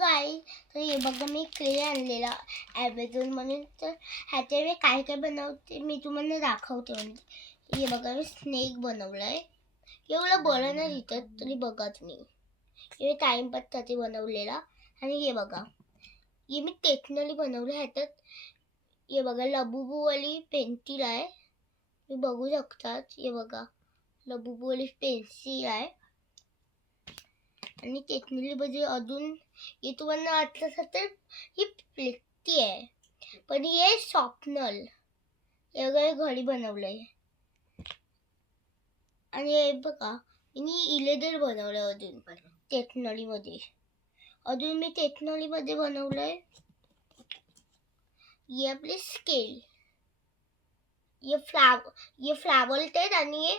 Guys, तर हे बघा मी क्ले आणलेला ॲमेझॉन म्हणून. तर ह्याचे मी काय काय बनवते मी तुम्हाला दाखवते. म्हणजे हे बघा मी स्नेक बनवलाय. एवढं बरं नाही दिसत तरी बघा तुम्ही. हे टाइमपाससाठी बनवलेला. आणि हे बघा हे मी टेक्नली बनवलं. ह्याच्यात हे बघा लबुबूवाली पेन्सिल आहे, मी बघू शकतात. हे बघा लबुबूवाली पेन्सिल आहे. आणि टेक्निकली म्हणजे अजून हे तुम्हाला वाटलं असेल तर ही प्लेटी आहे, पण हे शॉपनल हे वगैरे घरी बनवलंय. आणि हे बघा मी इलेदर बनवलं अजून टेक्नॉलॉजी मध्ये. अजून मी टेक्नॉलॉजी मध्ये बनवलंय हे आपले स्केल, ये फ्लावर टेट आणि ये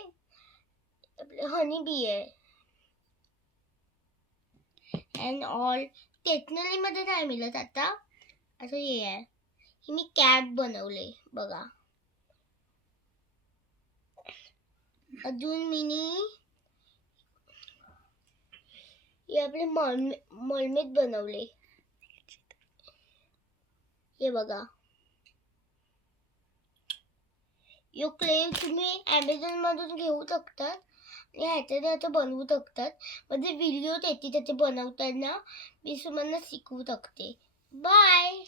आपले हनी बी आहे. अँड ऑल टेक्नॉलॉजी मध्ये नाही मिळत आता. असं हे आहे, ही मी कॅप बनवले बघा. अजून मिनी हे आपले मळमेत बनवले. हे बघा यो क्ले तुम्ही ॲमेझॉन मधून घेऊ शकतात आणि ह्याच्यात बनवू शकतात. म्हणजे व्हिडिओ येते त्याचे बनवताना मी तुम्हाला शिकवू शकते. बाय.